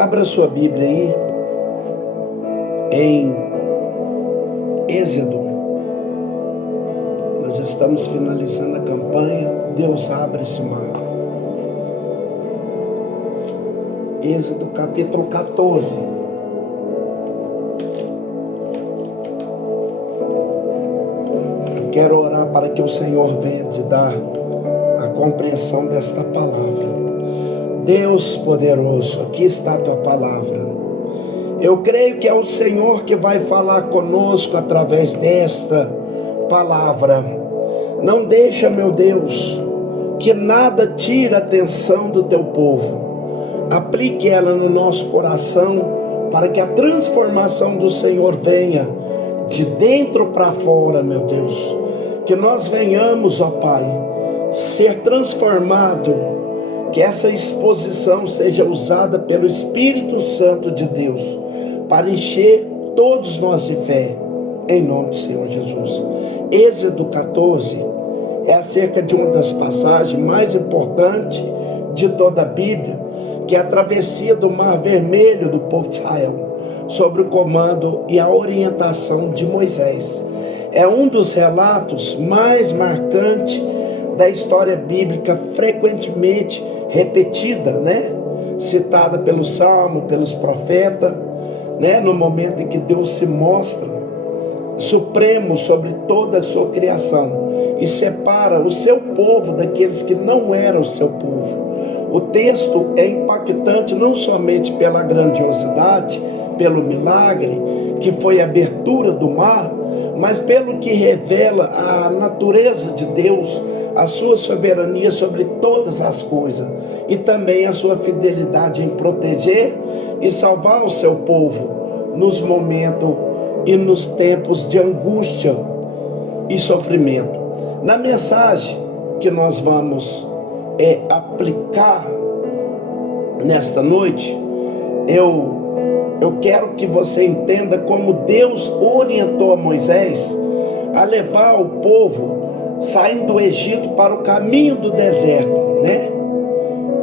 Abra sua Bíblia aí em Êxodo. Nós estamos finalizando a campanha Deus abre esse mar. Êxodo capítulo 14. Eu quero orar para que o Senhor venha te dar a compreensão desta palavra. Deus poderoso, aqui está a tua palavra. Eu creio que é o Senhor que vai falar conosco através desta palavra. Não deixa, meu Deus, que nada tire a atenção do teu povo. Aplique ela no nosso coração para que a transformação do Senhor venha de dentro para fora, meu Deus. Que nós venhamos, ó Pai, ser transformado. Que essa exposição seja usada pelo Espírito Santo de Deus para encher todos nós de fé, em nome do Senhor Jesus. Êxodo 14 é acerca de uma das passagens mais importantes de toda a Bíblia, que é a travessia do Mar Vermelho do povo de Israel, sob o comando e a orientação de Moisés. É um dos relatos mais marcantes da história bíblica, frequentemente repetida, citada pelo Salmo, pelos profetas, no momento em que Deus se mostra supremo sobre toda a sua criação e separa o seu povo daqueles que não eram o seu povo. O texto é impactante não somente pela grandiosidade, pelo milagre que foi a abertura do mar, mas pelo que revela a natureza de Deus, a sua soberania sobre todas as coisas e também a sua fidelidade em proteger e salvar o seu povo nos momentos e nos tempos de angústia e sofrimento. Na mensagem que nós vamos aplicar nesta noite, eu quero que você entenda como Deus orientou a Moisés a levar o povo saindo do Egito para o caminho do deserto,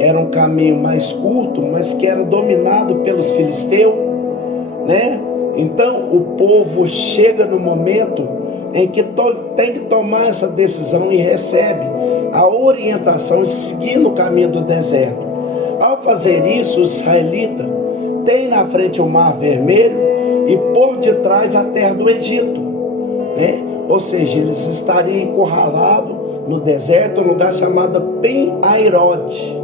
Era um caminho mais curto, mas que era dominado pelos filisteus, Então o povo chega no momento em que tem que tomar essa decisão e recebe a orientação de seguir no caminho do deserto. Ao fazer isso, os israelitas têm na frente o Mar Vermelho e por detrás a terra do Egito, Ou seja, eles estariam encurralados no deserto, um lugar chamado Pi-Hairode,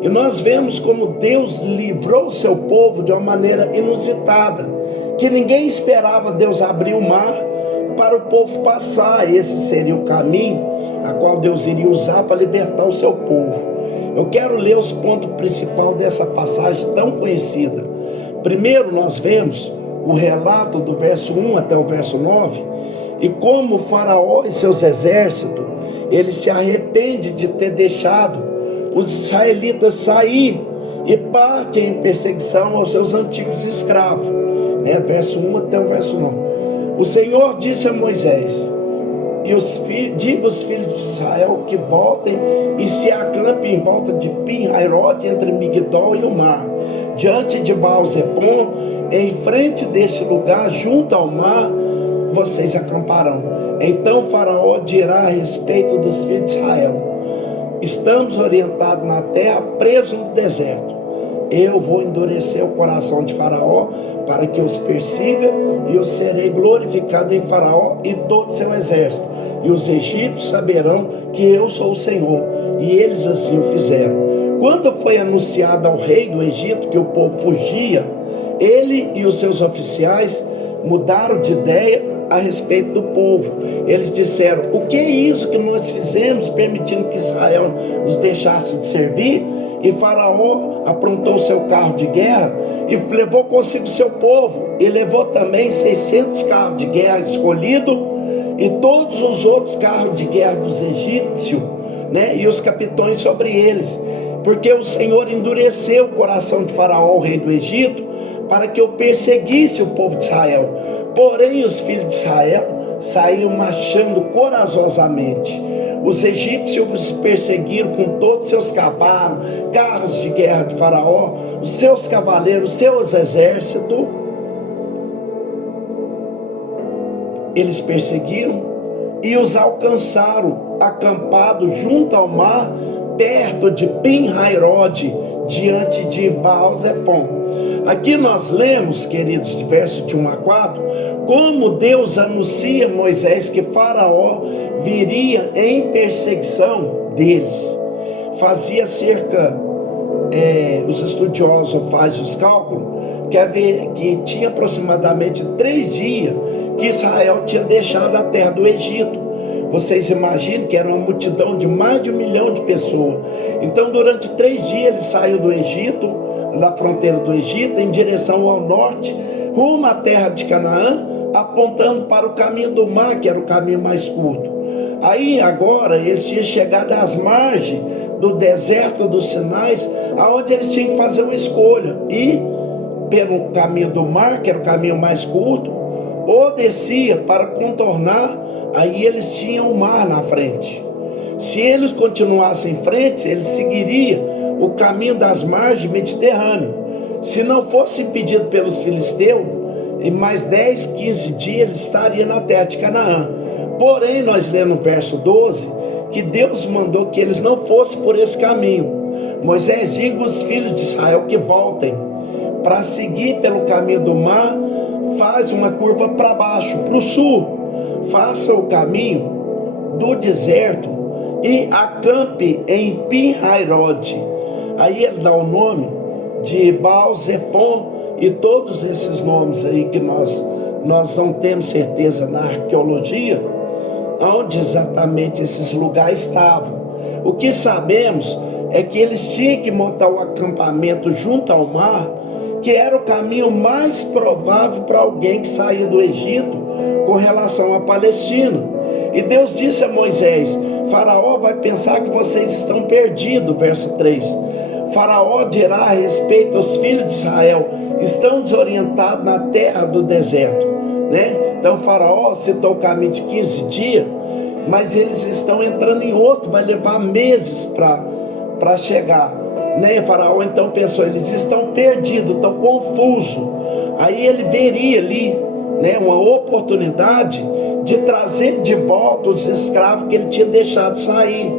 E nós vemos como Deus livrou o seu povo de uma maneira inusitada, que ninguém esperava Deus abrir o mar para o povo passar. Esse seria o caminho a qual Deus iria usar para libertar o seu povo. Eu quero ler os pontos principais dessa passagem tão conhecida. Primeiro nós vemos o relato do verso 1 até o verso 9, e como o faraó e seus exércitos, ele se arrepende de ter deixado os israelitas sair e partem em perseguição aos seus antigos escravos, verso 1 até o verso 9. O Senhor disse a Moisés: diga aos filhos de Israel que voltem e se acampem em volta de Pi-Hairode, entre Migdol e o mar, diante de Baal-Zephon, em frente desse lugar, junto ao mar, vocês acamparão. Então Faraó dirá a respeito dos filhos de Israel: estamos orientados na terra, presos no deserto. Eu vou endurecer o coração de Faraó para que os persiga, e eu serei glorificado em Faraó e todo o seu exército, e os egípcios saberão que eu sou o Senhor. E eles assim o fizeram. Quando foi anunciado ao rei do Egito que o povo fugia, ele e os seus oficiais mudaram de ideia a respeito do povo. Eles disseram: o que é isso que nós fizemos, permitindo que Israel nos deixasse de servir? E Faraó aprontou seu carro de guerra e levou consigo seu povo, e levou também 600 carros de guerra escolhidos e todos os outros carros de guerra dos egípcios, e os capitões sobre eles, porque o Senhor endureceu o coração de Faraó, o rei do Egito, para que eu perseguisse o povo de Israel. Porém os filhos de Israel saíam marchando corajosamente. Os egípcios os perseguiram com todos os seus cavalos, carros de guerra de Faraó, os seus cavaleiros, os seus exércitos. Eles perseguiram e os alcançaram acampados junto ao mar, perto de Pin-Hairode, diante de Baal-Zephon. Aqui nós lemos, queridos, de verso de 1 a 4, como Deus anuncia a Moisés que Faraó viria em perseguição deles. Fazia cerca, os estudiosos fazem os cálculos, que tinha aproximadamente 3 dias que Israel tinha deixado a terra do Egito. Vocês imaginam que era uma multidão de mais de 1 milhão de pessoas. Então, durante 3 dias ele saiu do Egito, da fronteira do Egito, em direção ao norte, rumo à terra de Canaã, apontando para o caminho do mar, que era o caminho mais curto. Aí agora eles tinham chegado às margens do deserto dos Sinais, aonde eles tinham que fazer uma escolha: ir pelo caminho do mar, que era o caminho mais curto, ou descia para contornar. Aí eles tinham o mar na frente. Se eles continuassem em frente, eles seguiriam o caminho das margens mediterrâneas. Se não fosse impedido pelos filisteus, em mais 10, 15 dias eles estariam na terra de Canaã. Porém, nós lemos no verso 12 que Deus mandou que eles não fossem por esse caminho. Moisés diga aos filhos de Israel que voltem para seguir pelo caminho do mar. Faz uma curva para baixo, para o sul. Faça o caminho do deserto e acampe em Pin-Hairode. Aí ele dá o nome de Baal-Zephon e todos esses nomes aí que nós não temos certeza na arqueologia onde exatamente esses lugares estavam. O que sabemos é que eles tinham que montar o acampamento junto ao mar, que era o caminho mais provável para alguém que saía do Egito com relação à Palestina. E Deus disse a Moisés: Faraó vai pensar que vocês estão perdidos. Verso 3: Faraó dirá a respeito aos filhos de Israel: estão desorientados na terra do deserto, né? Então Faraó citou o caminho de 15 dias, mas eles estão entrando em outro, vai levar meses para chegar, né? Faraó então pensou: eles estão perdidos, estão confusos. Aí ele veria ali, né, uma oportunidade de trazer de volta os escravos que ele tinha deixado sair,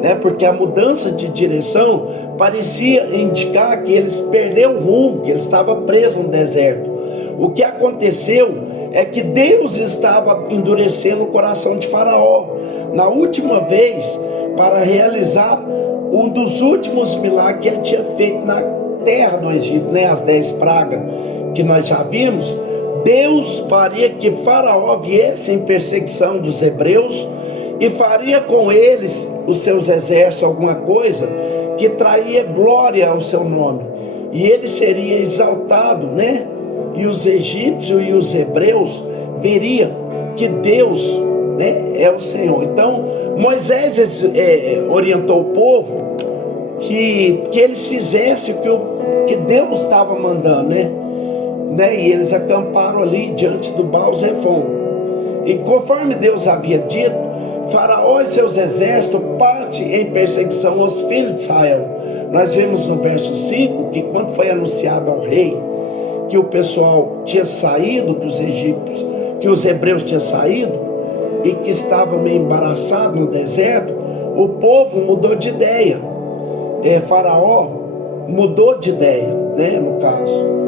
né? Porque a mudança de direção parecia indicar que eles perderam o rumo, que eles estavam presos no deserto. O que aconteceu é que Deus estava endurecendo o coração de Faraó na última vez para realizar um dos últimos milagres que ele tinha feito na terra do Egito, né? As 10 pragas que nós já vimos. Deus faria que Faraó viesse em perseguição dos hebreus e faria com eles, os seus exércitos, alguma coisa que traria glória ao seu nome, e ele seria exaltado, né? E os egípcios e os hebreus veriam que Deus, né, é o Senhor. Então Moisés orientou o povo que eles fizessem o que Deus estava mandando, né? E eles acamparam ali diante do Baal-Zephon. E conforme Deus havia dito, Faraó e seus exércitos partem em perseguição aos filhos de Israel. Nós vemos no verso 5 que quando foi anunciado ao rei que o pessoal tinha saído, que os hebreus tinham saído e que estava meio embaraçado no deserto, o povo mudou de ideia. Faraó mudou de ideia, né, no caso.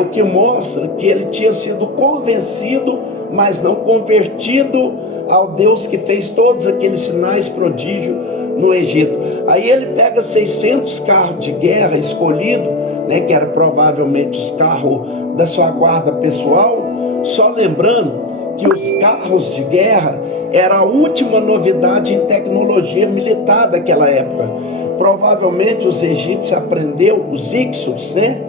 O que mostra que ele tinha sido convencido, mas não convertido ao Deus que fez todos aqueles sinais prodígios no Egito. Aí ele pega 600 carros de guerra escolhidos, né, que eram provavelmente os carros da sua guarda pessoal. Só lembrando que os carros de guerra era a última novidade em tecnologia militar daquela época. Provavelmente os egípcios aprenderam os Ixos, né?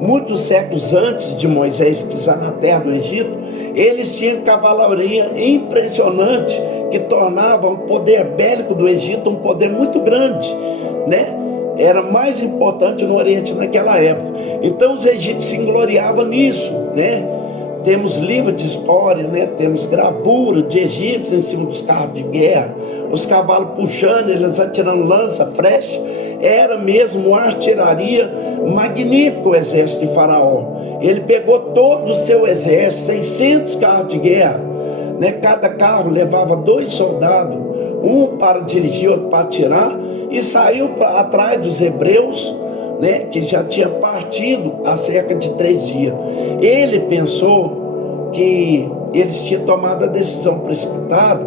Muitos séculos antes de Moisés pisar na terra do Egito, eles tinham cavalaria impressionante que tornava o poder bélico do Egito um poder muito grande, né? Era mais importante no Oriente naquela época. Então os egípcios se gloriavam nisso, né? temos livro de história, né? Temos gravura de egípcios em cima dos carros de guerra, os cavalos puxando, eles atirando lança, flecha. Era mesmo uma artilharia magnífica o exército de Faraó. Ele pegou todo o seu exército, 600 carros de guerra, né? Cada carro levava 2 soldados, um para dirigir, outro para atirar, e saiu atrás dos hebreus, né, que já tinha partido há cerca de 3 dias. Ele pensou que eles tinham tomado a decisão precipitada,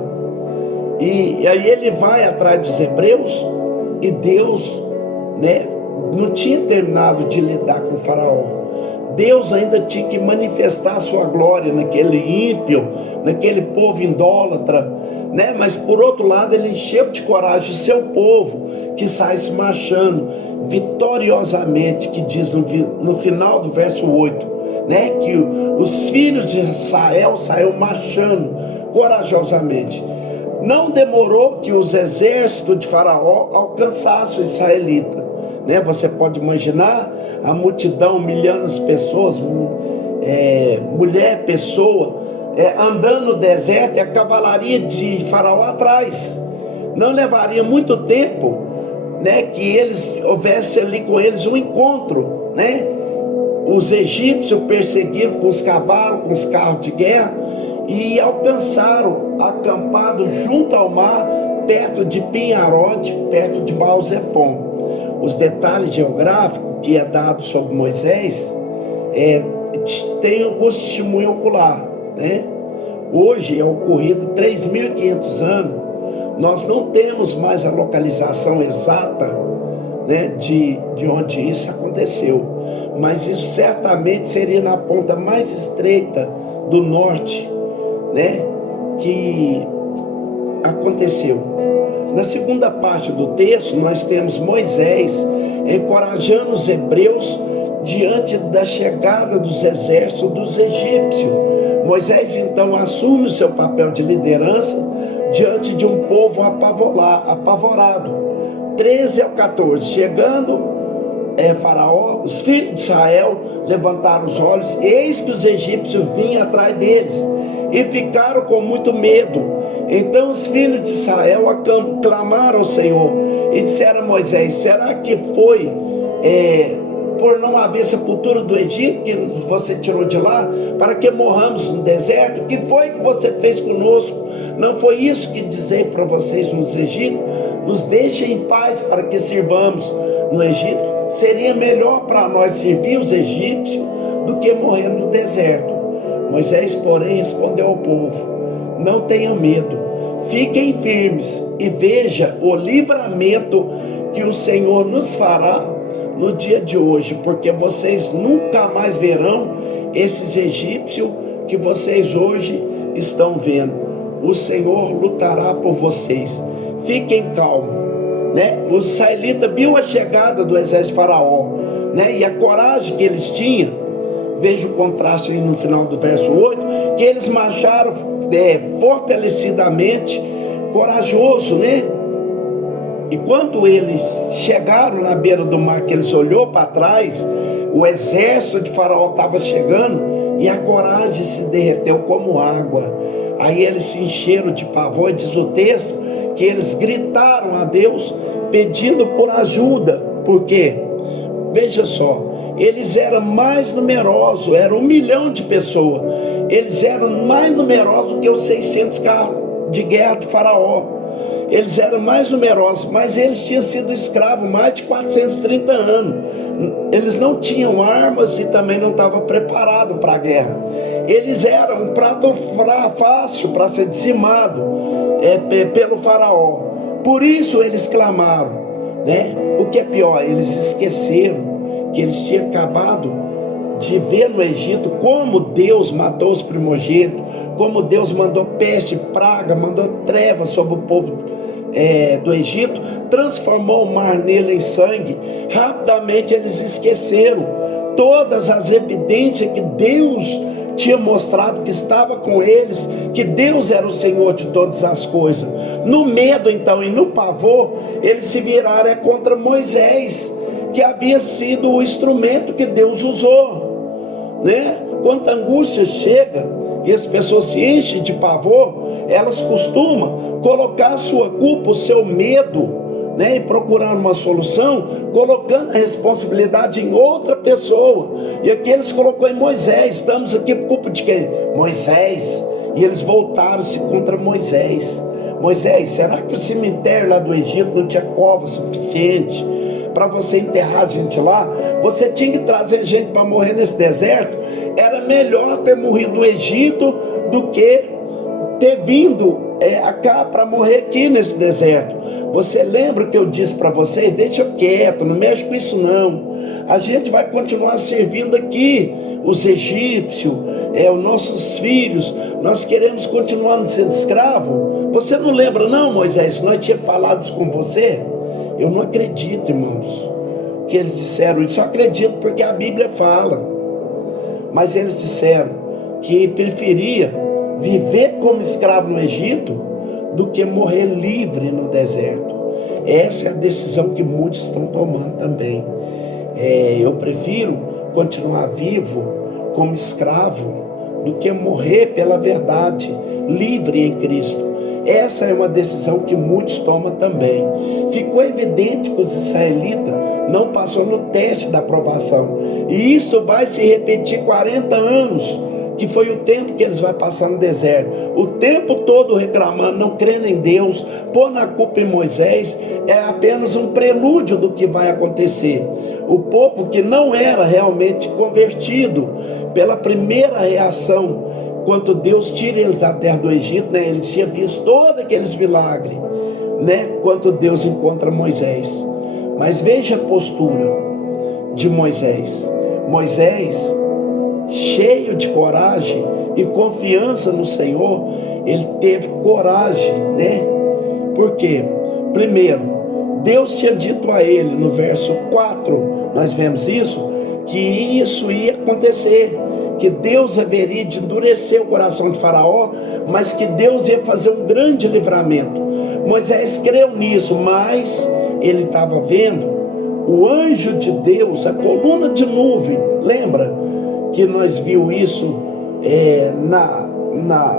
e aí ele vai atrás dos hebreus, e Deus, né, não tinha terminado de lidar com o Faraó. Deus ainda tinha que manifestar a sua glória naquele ímpio, naquele povo idólatra, né? Mas por outro lado, ele encheu de coragem o seu povo, que sai se marchando vitoriosamente, que diz no final do verso 8, né? Que os filhos de Israel saíram marchando corajosamente. Não demorou que os exércitos de Faraó alcançassem os israelitas, né? Você pode imaginar a multidão humilhando as pessoas, mulher, pessoa, andando no deserto, e a cavalaria de Faraó atrás. Não levaria muito tempo, né, que houvesse ali com eles um encontro, né? Os egípcios perseguiram com os cavalos, com os carros de guerra, e alcançaram, acampado junto ao mar, perto de Pinharote, perto de Baal-Zefon. Os detalhes geográficos que é dado sobre Moisés tem algum testemunho ocular, né? Hoje é ocorrido 3.500 anos. Nós não temos mais a localização exata, né, de onde isso aconteceu, mas isso certamente seria na ponta mais estreita do norte, né, que aconteceu. Na segunda parte do texto, nós temos Moisés encorajando os hebreus diante da chegada dos exércitos dos egípcios. Moisés então assume o seu papel de liderança diante de um povo apavorado. 13 ao 14, chegando Faraó, os filhos de Israel levantaram os olhos, eis que os egípcios vinham atrás deles, e ficaram com muito medo. Então os filhos de Israel clamaram ao Senhor e disseram a Moisés: será que foi por não haver sepultura do Egito que você tirou de lá, para que morramos no deserto? O que foi que você fez conosco? Não foi isso que dizei para vocês nos Egito? Nos deixem em paz para que sirvamos no Egito. Seria melhor para nós servir os egípcios do que morrer no deserto. Moisés, porém, respondeu ao povo: não tenham medo, fiquem firmes e veja o livramento que o Senhor nos fará no dia de hoje, porque vocês nunca mais verão esses egípcios que vocês hoje estão vendo. O Senhor lutará por vocês. Fiquem calmos, né? Os israelitas viu a chegada do exército de Faraó, né? E a coragem que eles tinham. Veja o contraste aí no final do verso 8, que eles marcharam fortalecidamente, corajoso, né? E quando eles chegaram na beira do mar, que eles olhou para trás, o exército de Faraó estava chegando, e a coragem se derreteu como água. Aí eles se encheram de pavor, e diz o texto, que eles gritaram a Deus, pedindo por ajuda. Por quê? Veja só, eles eram mais numerosos, eram 1 milhão de pessoas. Eles eram mais numerosos que os 600 carros de guerra de Faraó. Eles eram mais numerosos, mas eles tinham sido escravos mais de 430 anos. Eles não tinham armas e também não estavam preparados para a guerra. Eles eram um prato fácil para ser dizimado pelo Faraó. Por isso eles clamaram, né? O que é pior, eles esqueceram que eles tinham acabado de ver no Egito como Deus matou os primogênitos, como Deus mandou peste, praga, mandou trevas sobre o povo do Egito, transformou o mar nele em sangue. Rapidamente eles esqueceram todas as evidências que Deus tinha mostrado, que estava com eles, que Deus era o Senhor de todas as coisas. No medo então e no pavor, eles se viraram contra Moisés, que havia sido o instrumento que Deus usou, né, Quando a angústia chega e as pessoas se enchem de pavor, elas costumam colocar a sua culpa, o seu medo, né, e procurar uma solução, colocando a responsabilidade em outra pessoa. E aqui eles colocou em Moisés. Estamos aqui por culpa de quem? Moisés. E eles voltaram-se contra Moisés. Moisés, será que o cemitério lá do Egito não tinha cova suficiente para você enterrar a gente lá? Você tinha que trazer gente para morrer nesse deserto. Era melhor ter morrido no Egito do que ter vindo cá para morrer aqui nesse deserto. Você lembra que eu disse para vocês? Deixa quieto, não mexe com isso não. A gente vai continuar servindo aqui os egípcios, os nossos filhos. Nós queremos continuar sendo escravo. Você não lembra não, Moisés? Nós tínhamos falado isso com você. Eu não acredito, irmãos, que eles disseram isso. Eu acredito porque a Bíblia fala. Mas eles disseram que preferia viver como escravo no Egito do que morrer livre no deserto. Essa é a decisão que muitos estão tomando também. Eu prefiro continuar vivo como escravo do que morrer pela verdade, livre em Cristo. Essa é uma decisão que muitos tomam também. Ficou evidente que os israelitas não passaram no teste da aprovação. E isso vai se repetir 40 anos, que foi o tempo que eles vão passar no deserto. O tempo todo reclamando, não crendo em Deus, pondo a culpa em Moisés, é apenas um prelúdio do que vai acontecer. O povo que não era realmente convertido pela primeira reação, quando Deus tira eles da terra do Egito, né? Eles tinham visto todos aqueles milagres, né? Quando Deus encontra Moisés. Mas veja a postura de Moisés. Moisés, cheio de coragem e confiança no Senhor, ele teve coragem, né? Por quê? Primeiro, Deus tinha dito a ele, no verso 4, nós vemos isso, que isso ia acontecer, que Deus haveria de endurecer o coração de Faraó, mas que Deus ia fazer um grande livramento. Moisés creu nisso, mas ele estava vendo o anjo de Deus, a coluna de nuvem. Lembra que nós vimos isso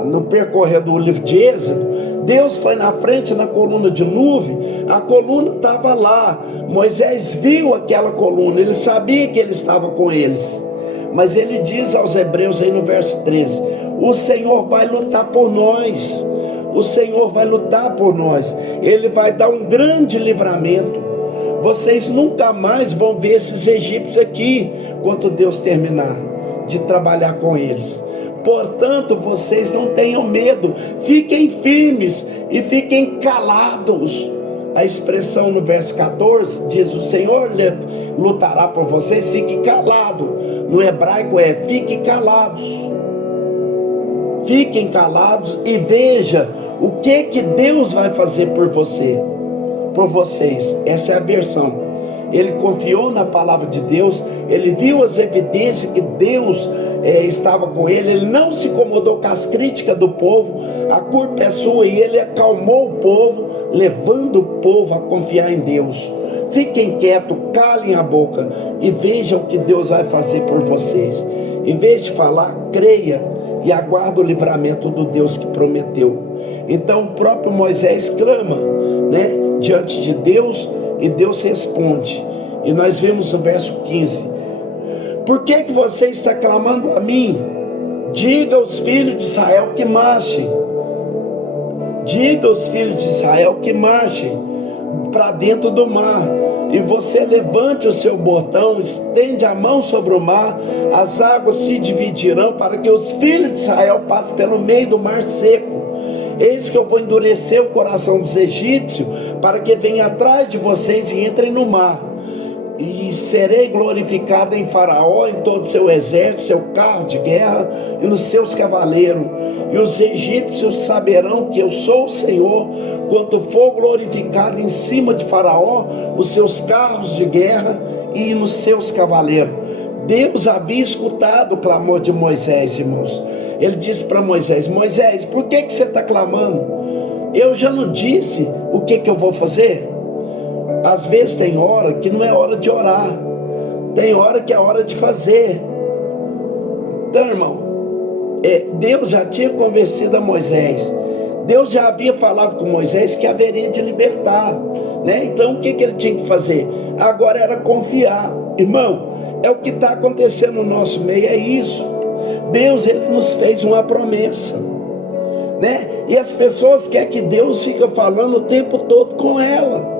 no percorrer do livro de Êxodo? Deus foi na frente na coluna de nuvem, a coluna estava lá, Moisés viu aquela coluna, ele sabia que ele estava com eles. Mas ele diz aos hebreus aí no verso 13, o Senhor vai lutar por nós, o Senhor vai lutar por nós, ele vai dar um grande livramento. Vocês nunca mais vão ver esses egípcios aqui, quando Deus terminar de trabalhar com eles. Portanto, vocês não tenham medo, fiquem firmes e fiquem calados. A expressão no verso 14 diz: o Senhor lutará por vocês, fique calado. No hebraico é: fiquem calados. Fiquem calados e veja o que Deus vai fazer por vocês. Essa é a versão. Ele confiou na palavra de Deus, ele viu as evidências que Deus estava com ele, ele não se incomodou com as críticas do povo, a culpa é sua, e ele acalmou o povo, levando o povo a confiar em Deus. Fiquem quietos, calem a boca e vejam o que Deus vai fazer por vocês. Em vez de falar, creia e aguarde o livramento do Deus que prometeu. Então o próprio Moisés clama, né, diante de Deus, e Deus responde. E nós vemos no verso 15: por que você está clamando a mim? Diga aos filhos de Israel que marchem. Diga aos filhos de Israel que marchem para dentro do mar. E você levante o seu bordão, estende a mão sobre o mar, as águas se dividirão para que os filhos de Israel passem pelo meio do mar seco. Eis que eu vou endurecer o coração dos egípcios, para que venham atrás de vocês e entrem no mar. E serei glorificado em Faraó, em todo o seu exército, seu carro de guerra e nos seus cavaleiros. E os egípcios saberão que eu sou o Senhor, quando for glorificado em cima de Faraó, os seus carros de guerra e nos seus cavaleiros. Deus havia escutado o clamor de Moisés, irmãos. Ele disse para Moisés: Moisés, por que você está clamando? Eu já não disse o que eu vou fazer? Às vezes tem hora que não é hora de orar, tem hora que é hora de fazer. Então, irmão, Deus já tinha convencido a Moisés. Deus já havia falado com Moisés que haveria de libertar, né? Então o que ele tinha que fazer? Agora era confiar. Irmão, é o que está acontecendo no nosso meio, é isso. Deus, ele nos fez uma promessa, né? E as pessoas querem que Deus fique falando o tempo todo com ela.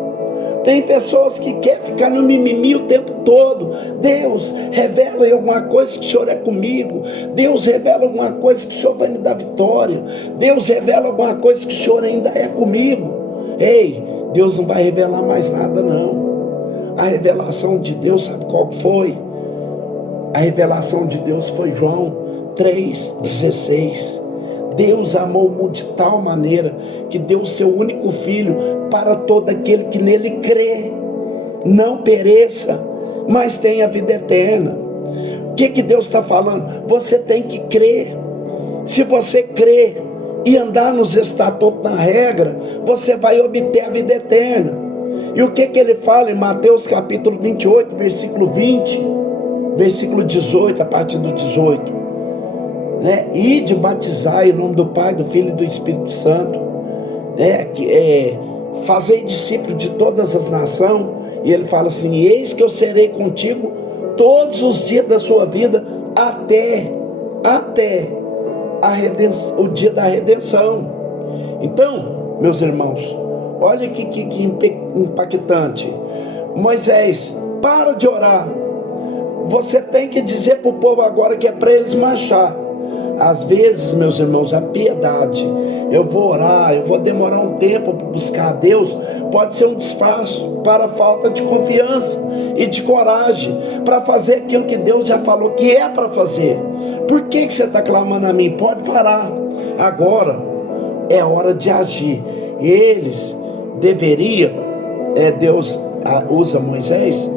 Tem pessoas que querem ficar no mimimi o tempo todo. Deus, revela alguma coisa que o Senhor é comigo. Deus, revela alguma coisa que o Senhor vai me dar vitória. Deus, revela alguma coisa que o Senhor ainda é comigo. Ei, Deus não vai revelar mais nada, não. A revelação de Deus, sabe qual foi? A revelação de Deus foi João 3,16. Deus amou o mundo de tal maneira que deu o seu único filho para todo aquele que nele crê, não pereça, mas tenha vida eterna. O que Deus está falando? Você tem que crer. Se você crer e andar nos estatutos, na regra, você vai obter a vida eterna. E o que ele fala em Mateus capítulo 28, versículo 20, versículo 18, a partir do 18, né? E de batizar em nome do Pai, do Filho e do Espírito Santo, né? Fazei discípulo de todas as nações. E ele fala assim: eis que eu serei contigo todos os dias da sua vida, até o dia da redenção. Então, meus irmãos, olha que impactante. Moisés, para de orar. Você tem que dizer para o povo agora que é para eles marchar. Às vezes, meus irmãos, a piedade, eu vou orar, eu vou demorar um tempo para buscar a Deus, pode ser um disfarce para a falta de confiança e de coragem para fazer aquilo que Deus já falou que é para fazer. Por que você está clamando a mim? Pode parar. Agora é hora de agir. Eles deveriam, Deus usa Moisés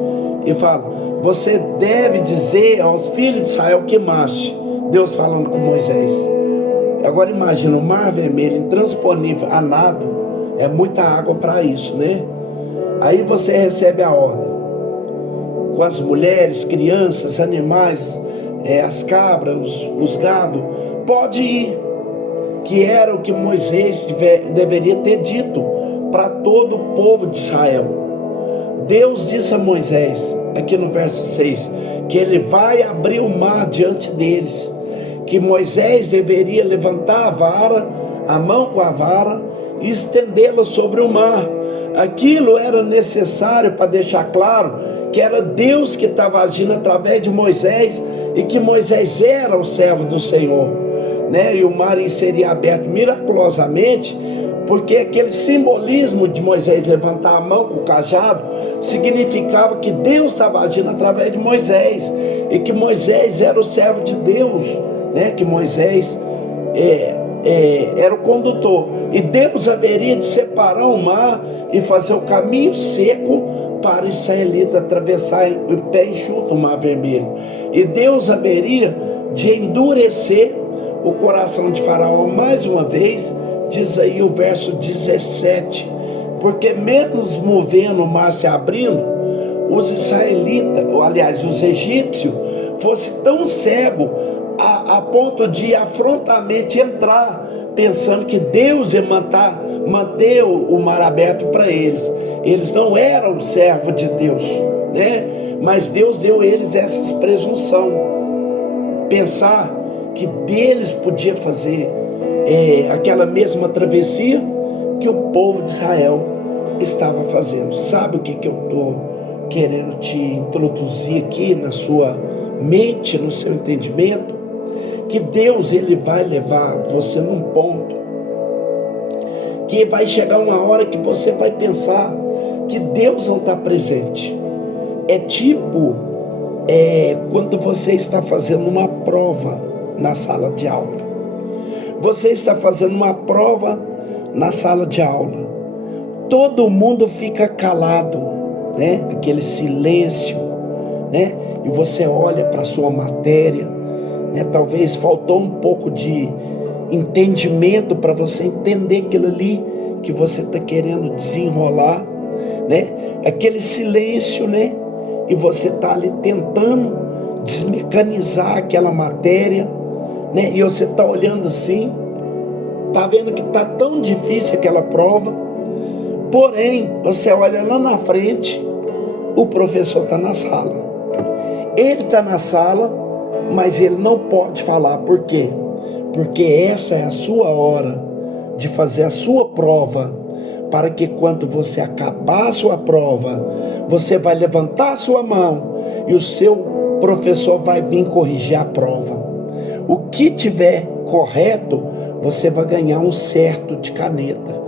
e fala: você deve dizer aos filhos de Israel que marche. Deus falando com Moisés. Agora imagina, o mar vermelho, intransponível, a nado, é muita água para isso, né? Aí você recebe a ordem, com as mulheres, crianças, animais, as cabras, os gados, pode ir, que era o que Moisés deveria ter dito para todo o povo de Israel. Deus disse a Moisés, aqui no verso 6, que ele vai abrir o mar diante deles, que Moisés deveria levantar a vara, a mão com a vara, e estendê-la sobre o mar. Aquilo era necessário para deixar claro que era Deus que estava agindo através de Moisés, e que Moisés era o servo do Senhor, né? E o mar seria aberto miraculosamente, porque aquele simbolismo de Moisés levantar a mão com o cajado significava que Deus estava agindo através de Moisés, e que Moisés era o servo de Deus, né? Que Moisés era o condutor, e Deus haveria de separar o mar e fazer o caminho seco para o israelita atravessar em pé enxuto o mar vermelho, e Deus haveria de endurecer o coração de Faraó mais uma vez. Diz aí o verso 17, porque menos movendo o mar se abrindo, os israelitas, ou aliás os egípcios, fosse tão cego a ponto de afrontamente entrar, pensando que Deus ia manter o mar aberto para eles. Eles não eram servos de Deus, né? Mas Deus deu a eles essa presunção, pensar que deles podia fazer aquela mesma travessia que o povo de Israel estava fazendo. Sabe o que eu estou querendo te introduzir aqui na sua mente, no seu entendimento? Que Deus, ele vai levar você num ponto que vai chegar uma hora que você vai pensar que Deus não está presente. É tipo quando você está fazendo uma prova na sala de aula. Você está fazendo uma prova na sala de aula, todo mundo fica calado, né? Aquele silêncio, né? E você olha para a sua matéria, né? Talvez faltou um pouco de entendimento para você entender aquilo ali que você está querendo desenrolar, né? Aquele silêncio, né? E você está ali tentando desmecanizar aquela matéria, né? E você está olhando assim, está vendo que está tão difícil aquela prova, porém, você olha lá na frente, o professor está na sala. Ele está na sala, mas ele não pode falar. Por quê? Porque essa é a sua hora de fazer a sua prova, para que quando você acabar a sua prova, você vai levantar a sua mão e o seu professor vai vir corrigir a prova. O que tiver correto, você vai ganhar um certo de caneta.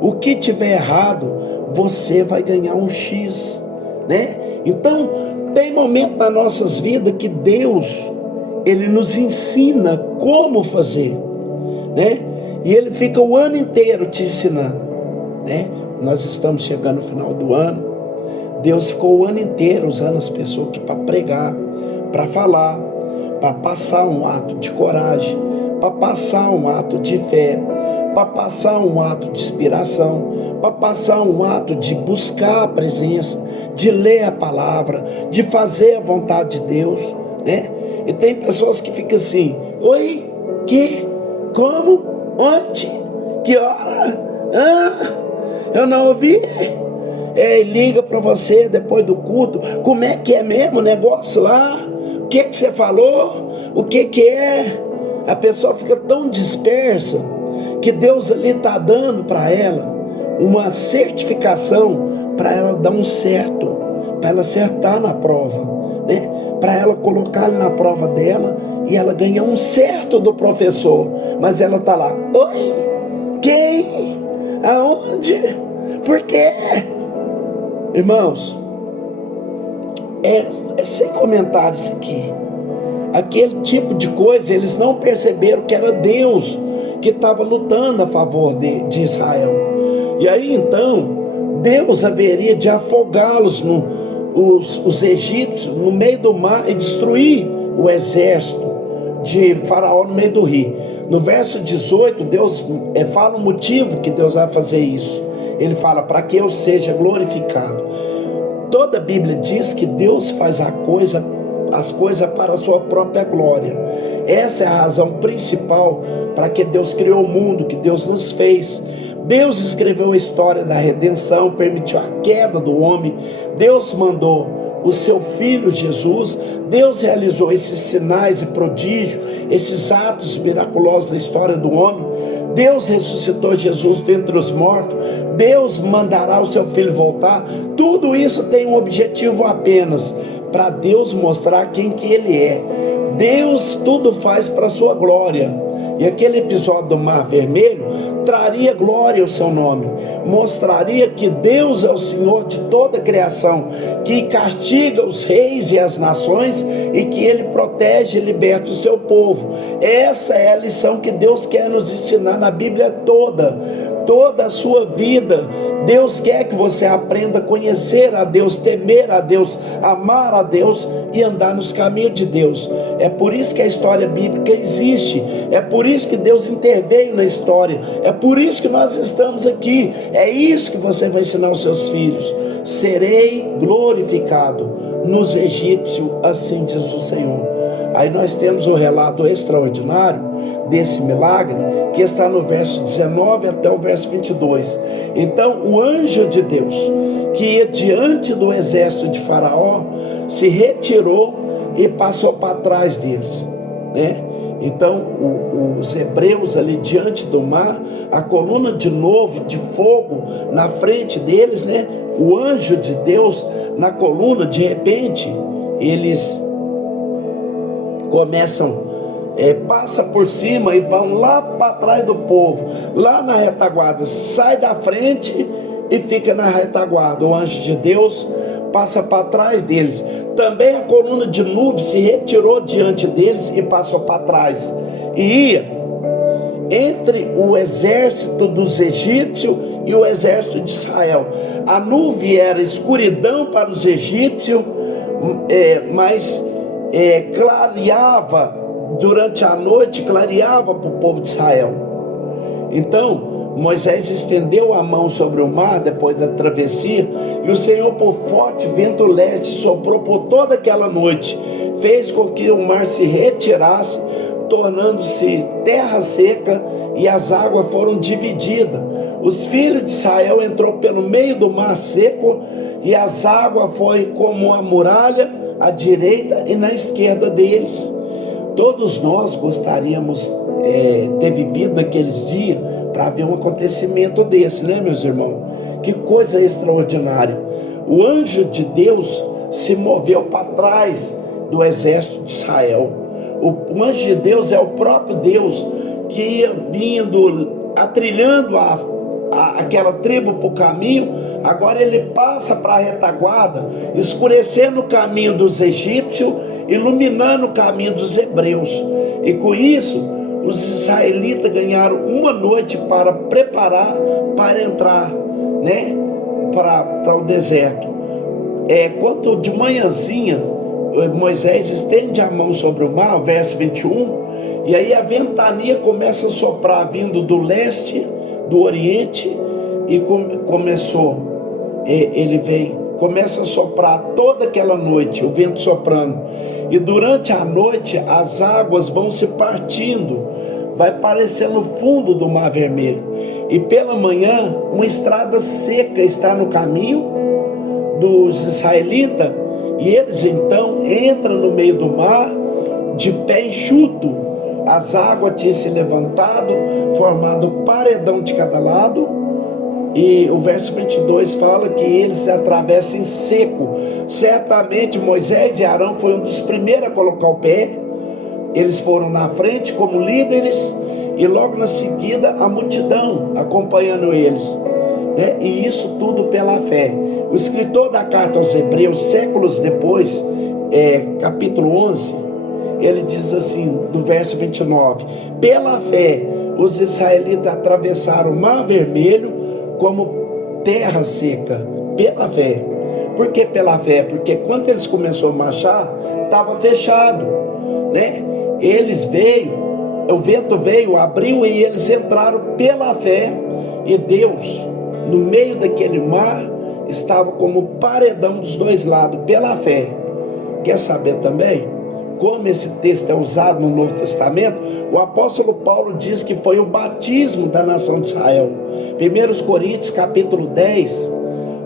O que tiver errado, você vai ganhar um X, né? Então, tem momento nas nossas vidas que Deus, Ele nos ensina como fazer, né? E Ele fica o ano inteiro te ensinando, né? Nós estamos chegando no final do ano. Deus ficou o ano inteiro usando as pessoas aqui para pregar, para falar, para passar um ato de coragem, para passar um ato de fé, para passar um ato de inspiração, para passar um ato de buscar a presença, de ler a palavra, de fazer a vontade de Deus, né? E tem pessoas que ficam assim: oi, que, como, onde, que hora, eu não ouvi. Liga para você depois do culto, como é que é mesmo o negócio lá, o que você falou, o que é. A pessoa fica tão dispersa, que Deus ali está dando para ela uma certificação, para ela dar um certo, para ela acertar na prova, né? Para ela colocar ali na prova dela e ela ganhar um certo do professor. Mas ela está lá: oi, quem, aonde, por quê? Irmãos, é sem comentários isso aqui. Aquele tipo de coisa, eles não perceberam que era Deus que estava lutando a favor de Israel. E aí então, Deus haveria de afogá-los, os egípcios, no meio do mar, e destruir o exército de Faraó no meio do rio. No verso 18, Deus fala o motivo que Deus vai fazer isso. Ele fala: para que eu seja glorificado. Toda a Bíblia diz que Deus faz as coisas para a sua própria glória. Essa é a razão principal para que Deus criou o mundo, que Deus nos fez. Deus escreveu a história da redenção, permitiu a queda do homem. Deus mandou o seu Filho Jesus. Deus realizou esses sinais e prodígios, esses atos miraculosos da história do homem. Deus ressuscitou Jesus dentre os mortos. Deus mandará o seu Filho voltar. Tudo isso tem um objetivo apenas: para Deus mostrar quem que Ele é. Deus tudo faz para a sua glória. E aquele episódio do Mar Vermelho traria glória ao seu nome, mostraria que Deus é o Senhor de toda a criação, que castiga os reis e as nações, e que Ele protege e liberta o seu povo. Essa é a lição que Deus quer nos ensinar na Bíblia toda a sua vida. Deus quer que você aprenda a conhecer a Deus, temer a Deus, amar a Deus e andar nos caminhos de Deus. É por isso que a história bíblica existe, é por isso que Deus interveio na história, é por isso que nós estamos aqui. É isso que você vai ensinar aos seus filhos: serei glorificado nos egípcios, assim diz o Senhor. Aí nós temos o relato extraordinário desse milagre, que está no verso 19 até o verso 22. Então o anjo de Deus, que ia diante do exército de Faraó, se retirou e passou para trás deles, né? Então os hebreus ali diante do mar, a coluna de novo de fogo na frente deles, né? O anjo de Deus na coluna, de repente eles começam, passa por cima e vão lá para trás do povo, lá na retaguarda. Sai da frente e fica na retaguarda. O anjo de Deus passa para trás deles. Também a coluna de nuvem se retirou diante deles e passou para trás, e ia entre o exército dos egípcios e o exército de Israel. A nuvem era escuridão para os egípcios, mas clareava durante a noite, clareava para o povo de Israel. Então Moisés estendeu a mão sobre o mar depois da travessia, e o Senhor, por forte vento leste, soprou por toda aquela noite, fez com que o mar se retirasse, tornando-se terra seca, e as águas foram divididas. Os filhos de Israel entrou pelo meio do mar seco, e as águas foi como uma muralha à direita e na esquerda deles. Todos nós gostaríamos ter vivido aqueles dias para ver um acontecimento desse, né, meus irmãos? Que coisa extraordinária. O anjo de Deus se moveu para trás do exército de Israel. O anjo de Deus é o próprio Deus que ia vindo, atrilhando aquela tribo para o caminho. Agora ele passa para a retaguarda, escurecendo o caminho dos egípcios, iluminando o caminho dos hebreus. E com isso, os israelitas ganharam uma noite para preparar, para entrar, né, para o deserto. Quando de manhãzinha, Moisés estende a mão sobre o mar, verso 21, e aí a ventania começa a soprar vindo do leste, do oriente, e começa a soprar toda aquela noite, o vento soprando, e durante a noite as águas vão se partindo, vai parecendo o fundo do Mar Vermelho, e pela manhã uma estrada seca está no caminho dos israelitas, e eles então entram no meio do mar de pé enxuto. As águas tinham se levantado, formado paredão de cada lado, e o verso 22 fala que eles se atravessam em seco. Certamente Moisés e Arão foram um dos primeiros a colocar o pé. Eles foram na frente como líderes, e logo na seguida a multidão acompanhando eles, né? E isso tudo pela fé. O escritor da carta aos Hebreus, séculos depois, capítulo 11, ele diz assim, do verso 29, pela fé os israelitas atravessaram o Mar Vermelho como terra seca, pela fé. Por que pela fé? Porque quando eles começaram a marchar, estava fechado, né? O vento veio, abriu, e eles entraram pela fé, e Deus, no meio daquele mar, estava como paredão dos dois lados, pela fé. Quer saber também como esse texto é usado no Novo Testamento? O apóstolo Paulo diz que foi o batismo da nação de Israel. 1 Coríntios capítulo 10,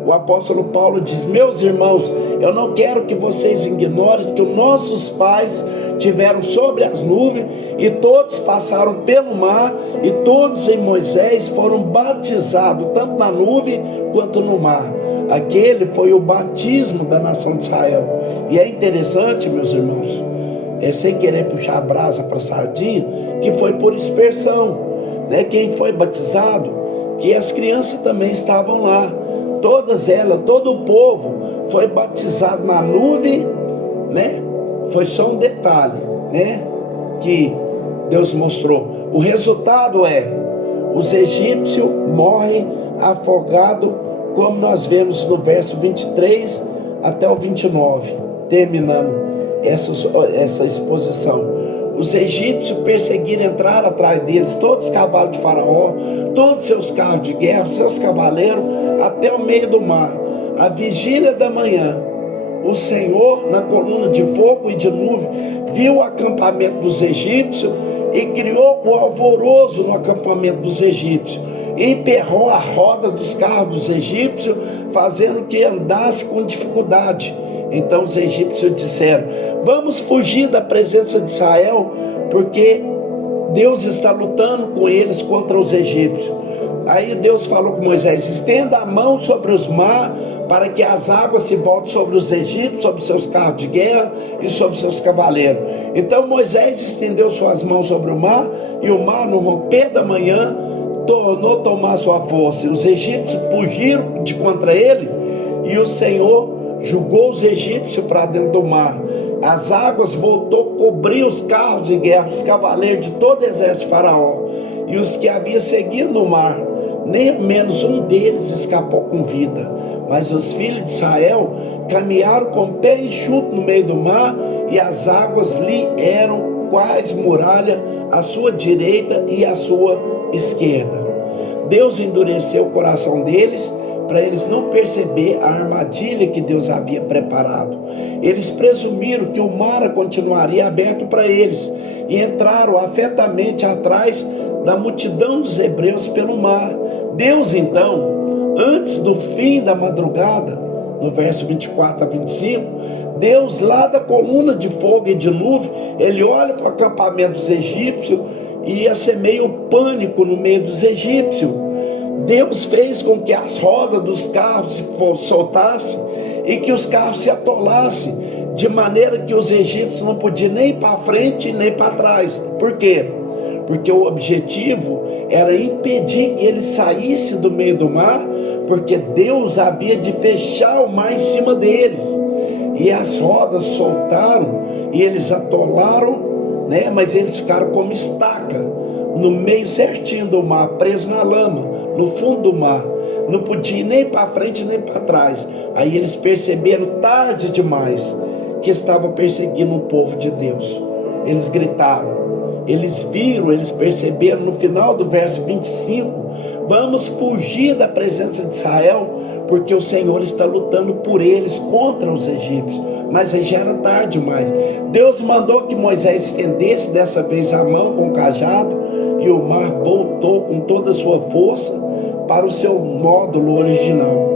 o apóstolo Paulo diz: meus irmãos, eu não quero que vocês ignorem que os nossos pais tiveram sobre as nuvens, e todos passaram pelo mar, e todos em Moisés foram batizados, tanto na nuvem quanto no mar. Aquele foi o batismo da nação de Israel. E é interessante, meus irmãos, sem querer puxar a brasa para a sardinha, que foi por dispersão, né? Quem foi batizado, que as crianças também estavam lá, todas elas, todo o povo foi batizado na nuvem, né? Foi só um detalhe, né, que Deus mostrou. O resultado os egípcios morrem afogados, como nós vemos no verso 23 até o 29, terminando essa exposição. Os egípcios perseguiram, entrar atrás deles, todos os cavalos de Faraó, todos seus carros de guerra, seus cavaleiros, até o meio do mar. À vigília da manhã, o Senhor, na coluna de fogo e de nuvem, viu o acampamento dos egípcios e criou o alvoroço no acampamento dos egípcios. Emperrou a roda dos carros dos egípcios, fazendo que andasse com dificuldade. Então os egípcios disseram: vamos fugir da presença de Israel, porque Deus está lutando com eles contra os egípcios. Aí Deus falou com Moisés: estenda a mão sobre os mar, para que as águas se voltem sobre os egípcios, sobre seus carros de guerra e sobre seus cavaleiros. Então Moisés estendeu suas mãos sobre o mar, e o mar, no romper da manhã, tornou a tomar sua força. Os egípcios fugiram de contra ele, e o Senhor jogou os egípcios para dentro do mar. As águas voltou a cobrir os carros de guerra, os cavaleiros de todo o exército de Faraó, e os que haviam seguido no mar, nem ao menos um deles escapou com vida. Mas os filhos de Israel caminharam com o pé enxuto no meio do mar, e as águas lhe eram quais muralha à sua direita e à sua esquerda. Deus endureceu o coração deles para eles não perceber a armadilha que Deus havia preparado. Eles presumiram que o mar continuaria aberto para eles e entraram afetamente atrás da multidão dos hebreus pelo mar. Deus então, antes do fim da madrugada, no verso 24 a 25, Deus lá da coluna de fogo e dilúvio, ele olha para o acampamento dos egípcios e ia ser meio pânico no meio dos egípcios. Deus fez com que as rodas dos carros se soltassem e que os carros se atolassem, de maneira que os egípcios não podiam nem ir para frente nem para trás. Por quê? Porque o objetivo era impedir que eles saíssem do meio do mar, porque Deus havia de fechar o mar em cima deles. E as rodas soltaram e eles atolaram, né? Mas eles ficaram como estaca no meio certinho do mar, preso na lama, no fundo do mar. Não podia ir nem para frente nem para trás. Aí eles perceberam tarde demais que estava perseguindo o povo de Deus. Eles gritaram, eles viram, eles perceberam no final do verso 25: vamos fugir da presença de Israel, porque o Senhor está lutando por eles contra os egípcios. Mas aí já era tarde demais. Deus mandou que Moisés estendesse dessa vez a mão com o cajado, e o mar voltou com toda a sua força para o seu módulo original.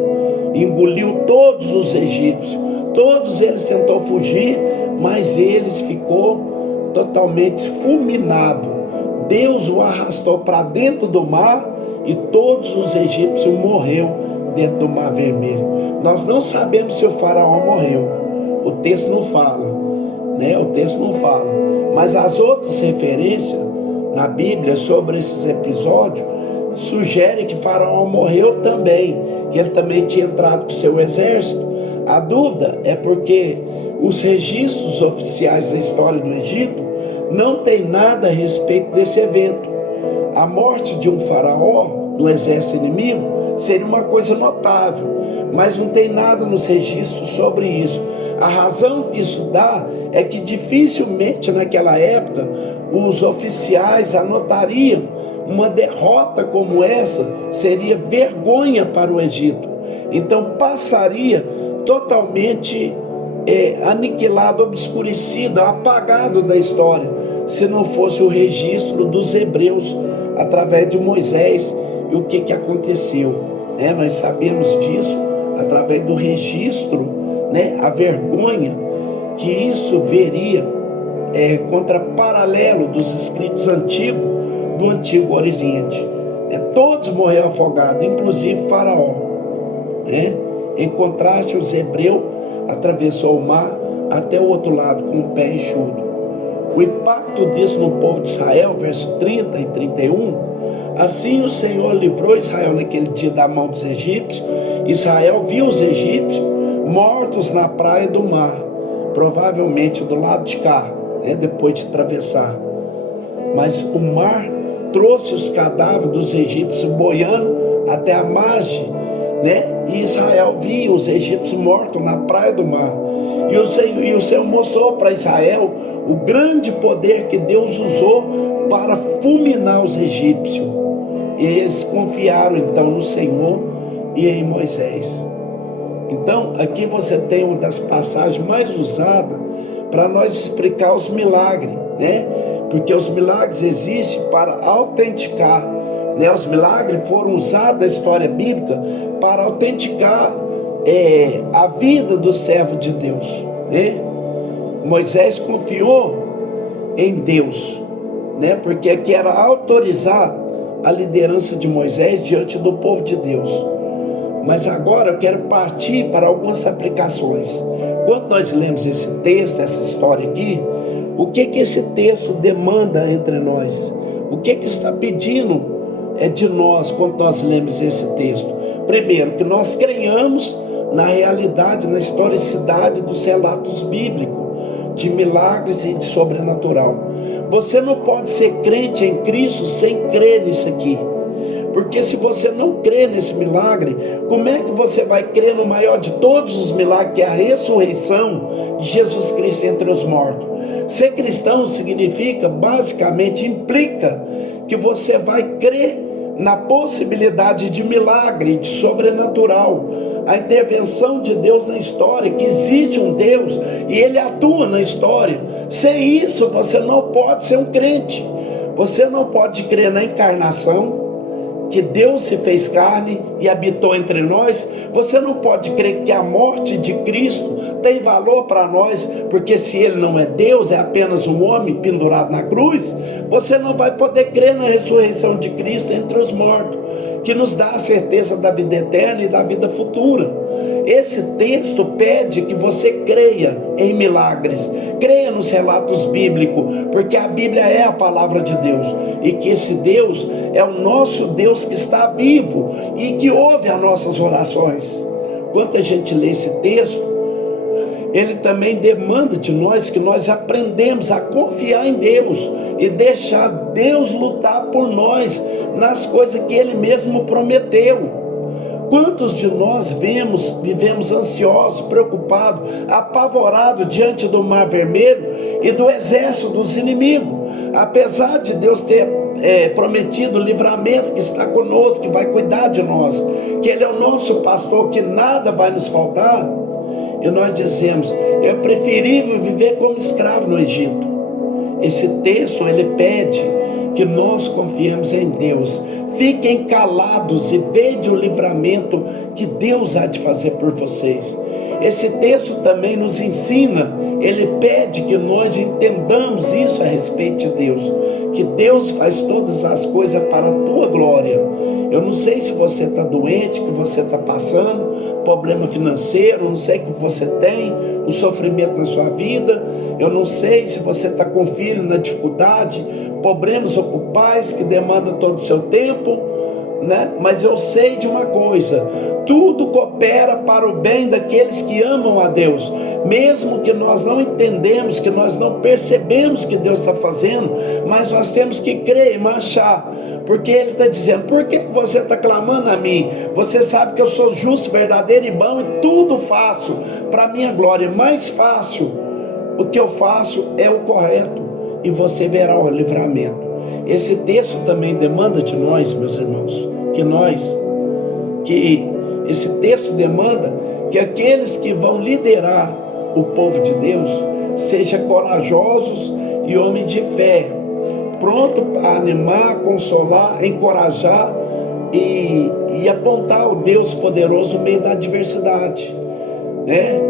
Engoliu todos os egípcios. Todos eles tentou fugir, mas eles ficou totalmente fulminado. Deus o arrastou para dentro do mar e todos os egípcios morreram dentro do mar vermelho. Nós não sabemos se o faraó morreu. O texto não fala, né? O texto não fala. Mas as outras referências na Bíblia sobre esses episódios sugerem que faraó morreu também, que ele também tinha entrado com seu exército. A dúvida é porque os registros oficiais da história do Egito não tem nada a respeito desse evento. A morte de um faraó no exército inimigo seria uma coisa notável, mas não tem nada nos registros sobre isso. A razão que isso dá é que dificilmente naquela época os oficiais anotariam uma derrota como essa, seria vergonha para o Egito. Então passaria totalmente aniquilado, obscurecido, apagado da história, se não fosse o registro dos hebreus através de Moisés e o que aconteceu, né? Nós sabemos disso através do registro, né? A vergonha que isso veria contra paralelo dos escritos antigos do Antigo Oriente. Todos morreram afogados, inclusive Faraó, né? Em contraste, os hebreus atravessou o mar até o outro lado com o pé enxuto. O impacto disso no povo de Israel, verso 30 e 31, assim o Senhor livrou Israel naquele dia da mão dos egípcios. Israel viu os egípcios mortos na praia do mar, provavelmente do lado de cá, né, depois de atravessar. Mas o mar trouxe os cadáveres dos egípcios boiando até a margem, né? E Israel via os egípcios mortos na praia do mar. E o Senhor mostrou para Israel o grande poder que Deus usou para fulminar os egípcios. E eles confiaram então no Senhor e em Moisés. Então aqui você tem uma das passagens mais usadas para nós explicar os milagres, né? Porque os milagres existem para autenticar, né? Os milagres foram usados na história bíblica para autenticar a vida do servo de Deus, né? Moisés confiou em Deus, né? Porque aqui era autorizar a liderança de Moisés diante do povo de Deus. Mas agora eu quero partir para algumas aplicações. Quando nós lemos esse texto, essa história aqui, o que esse texto demanda entre nós? O que está pedindo de nós quando nós lemos esse texto? Primeiro, que nós creiamos na realidade, na historicidade dos relatos bíblicos, de milagres e de sobrenatural. Você não pode ser crente em Cristo sem crer nisso aqui. Porque se você não crê nesse milagre, como é que você vai crer no maior de todos os milagres, que é a ressurreição de Jesus Cristo entre os mortos? Ser cristão significa, basicamente, implica que você vai crer na possibilidade de milagre, de sobrenatural, a intervenção de Deus na história, que existe um Deus e Ele atua na história. Sem isso você não pode ser um crente. Você não pode crer na encarnação, que Deus se fez carne e habitou entre nós. Você não pode crer que a morte de Cristo tem valor para nós, porque se Ele não é Deus, é apenas um homem pendurado na cruz. Você não vai poder crer na ressurreição de Cristo entre os mortos, que nos dá a certeza da vida eterna e da vida futura. Esse texto pede que você creia em milagres, creia nos relatos bíblicos, porque a Bíblia é a palavra de Deus, e que esse Deus é o nosso Deus que está vivo e que ouve as nossas orações. Quando a gente lê esse texto, ele também demanda de nós que nós aprendemos a confiar em Deus e deixar Deus lutar por nós nas coisas que Ele mesmo prometeu. Quantos de nós vivemos ansiosos, preocupados, apavorados diante do mar vermelho e do exército dos inimigos? Apesar de Deus ter prometido o livramento, que está conosco, que vai cuidar de nós, que Ele é o nosso pastor, que nada vai nos faltar, e nós dizemos: é preferível viver como escravo no Egito. Esse texto, ele pede que nós confiemos em Deus. Fiquem calados e vede o livramento que Deus há de fazer por vocês. Esse texto também nos ensina, ele pede que nós entendamos isso a respeito de Deus, que Deus faz todas as coisas para a tua glória. Eu não sei se você está doente, que você está passando problema financeiro, não sei o que você tem, um sofrimento na sua vida, eu não sei se você está com filho na dificuldade, problemas ocupais que demandam todo o seu tempo, né? Mas eu sei de uma coisa: tudo coopera para o bem daqueles que amam a Deus, mesmo que nós não entendemos, que nós não percebemos que Deus está fazendo, mas nós temos que crer e marchar, porque Ele está dizendo: por que você está clamando a mim? Você sabe que eu sou justo, verdadeiro e bom, e tudo faço para a minha glória. Mais fácil, o que eu faço é o correto, e você verá o livramento. Esse texto também demanda de nós, meus irmãos, que esse texto demanda que aqueles que vão liderar o povo de Deus sejam corajosos e homens de fé, pronto para animar, consolar, encorajar e apontar o Deus poderoso no meio da adversidade, né?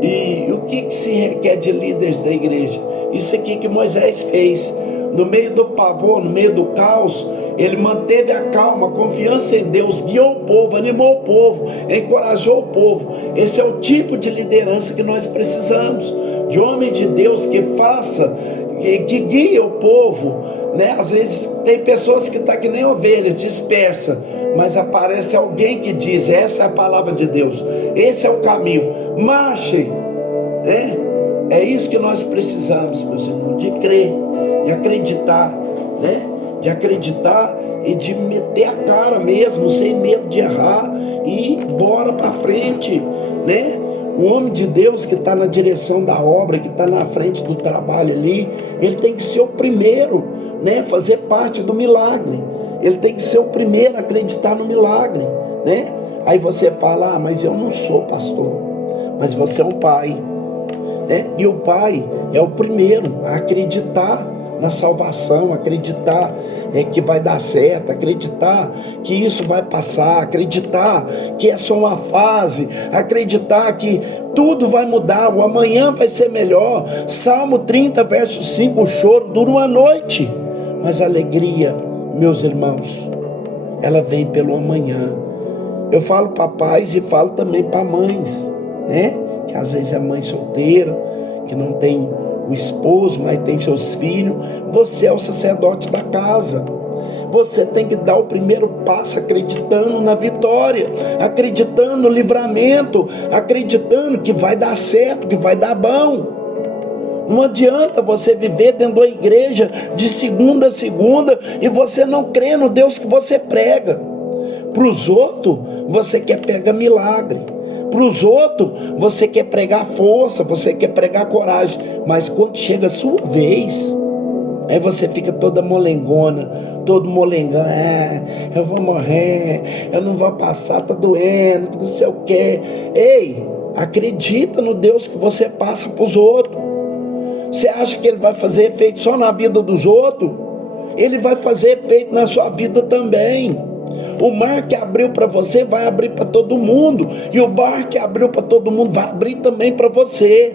E o que se requer de líderes da igreja? Isso aqui que Moisés fez. No meio do pavor, no meio do caos, ele manteve a calma, a confiança em Deus, guiou o povo, animou o povo, encorajou o povo. Esse é o tipo de liderança que nós precisamos, de homem de Deus que faça, que guie o povo, né? Às vezes tem pessoas que estão que nem ovelhas, dispersas, mas aparece alguém que diz: essa é a palavra de Deus, esse é o caminho, marchem, né? É isso que nós precisamos, meus irmãos, de crer, de acreditar, né? De acreditar e de meter a cara mesmo, sem medo de errar, e bora para frente, né? O homem de Deus que está na direção da obra, que está na frente do trabalho ali, ele tem que ser o primeiro, né? Fazer parte do milagre. Ele tem que ser o primeiro a acreditar no milagre, né? Aí você fala: mas eu não sou pastor. Mas você é um pai, né? E o pai é o primeiro a acreditar na salvação, acreditar que vai dar certo, acreditar que isso vai passar, acreditar que é só uma fase, acreditar que tudo vai mudar, o amanhã vai ser melhor. Salmo 30, verso 5: o choro dura uma noite, mas a alegria, meus irmãos, ela vem pelo amanhã. Eu falo para pais e falo também para mães, né? Que às vezes é mãe solteira, que não tem o esposo, mas tem seus filhos. Você é o sacerdote da casa. Você tem que dar o primeiro passo acreditando na vitória, acreditando no livramento, acreditando que vai dar certo, que vai dar bom. Não adianta você viver dentro da igreja de segunda a segunda e você não crê no Deus que você prega. Para os outros, você quer pregar milagre. Para os outros, você quer pregar força, você quer pregar coragem. Mas quando chega a sua vez, Aí você fica toda molengona, todo molengão, eu vou morrer, eu não vou passar, tá doendo, não sei o quê. Ei, acredita no Deus que você passa para os outros. Você acha que Ele vai fazer efeito só na vida dos outros? Ele vai fazer efeito na sua vida também. O mar que abriu para você vai abrir para todo mundo, e o bar que abriu para todo mundo vai abrir também para você.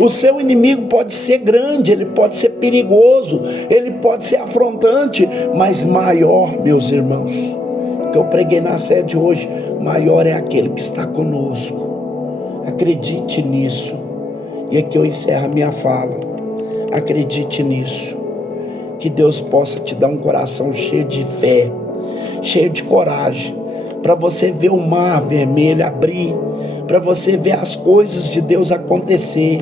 O seu inimigo pode ser grande, ele pode ser perigoso, ele pode ser afrontante, mas maior, meus irmãos, que eu preguei na sede hoje, maior é aquele que está conosco. Acredite nisso. E aqui eu encerro a minha fala. Acredite nisso. Que Deus possa te dar um coração cheio de fé, cheio de coragem, para você ver o mar vermelho abrir, para você ver as coisas de Deus acontecer,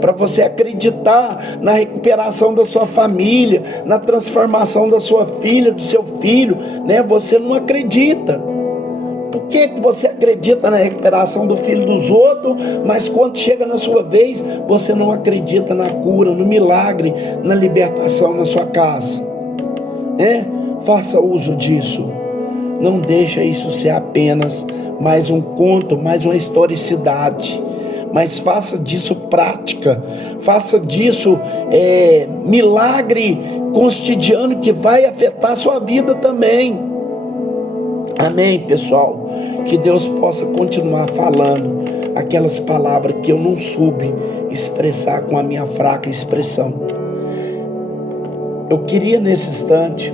para você acreditar na recuperação da sua família, na transformação da sua filha, do seu filho, né? Você não acredita. Por que você acredita na recuperação do filho dos outros, mas quando chega na sua vez, você não acredita na cura, no milagre, na libertação na sua casa? Faça uso disso. Não deixa isso ser apenas mais um conto, mais uma historicidade, mas faça disso prática, faça disso milagre cotidiano que vai afetar a sua vida também. Amém, pessoal? Que Deus possa continuar falando aquelas palavras que eu não soube expressar com a minha fraca expressão. Eu queria nesse instante